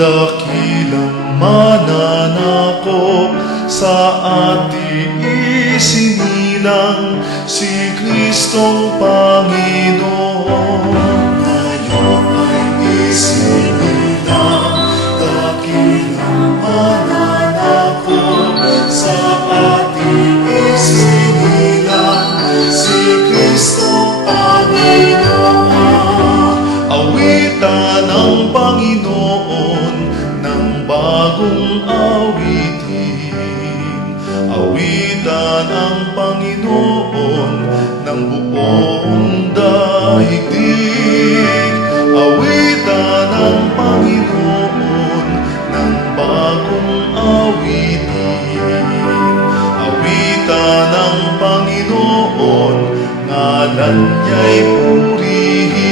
dakilang mananako sa ating isinilang si Kristong Panginoon. Ngayon ay isinilang dakilang mananako sa ating isinilang si Kristong Panginoon. Awitan ng Panginoon ng bagong awitin. Awitan ang Panginoon ng buong daigdig. Awitan ang Panginoon ng bagong awitin. Awitan ang Panginoon, ngalan niya'y purihin.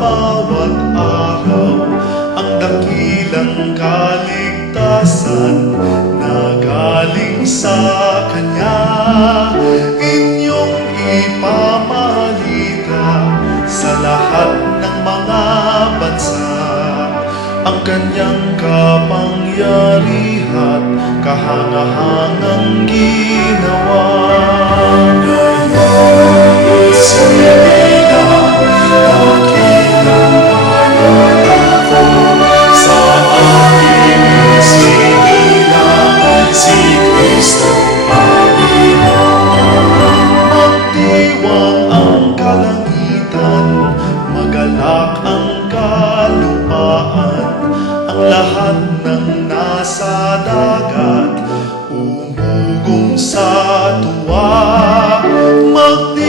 Bawat araw ang dakilang kaligtasan na galing sa Kanya. Inyong ipamalita sa lahat ng mga bansa ang kanyang kapangyarihan kahangahangang ginawa. Lahat ng nasa dagat, umugong sa tuwa. Magdiwang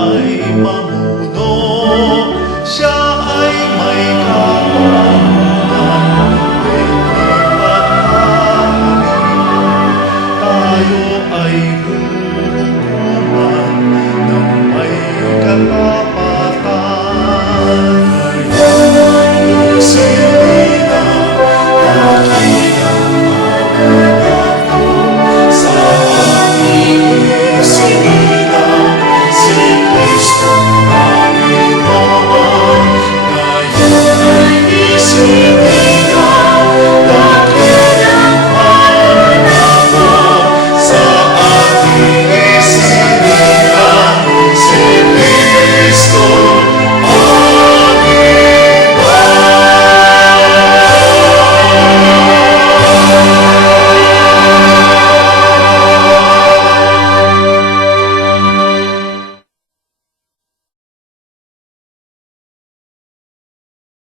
my mom.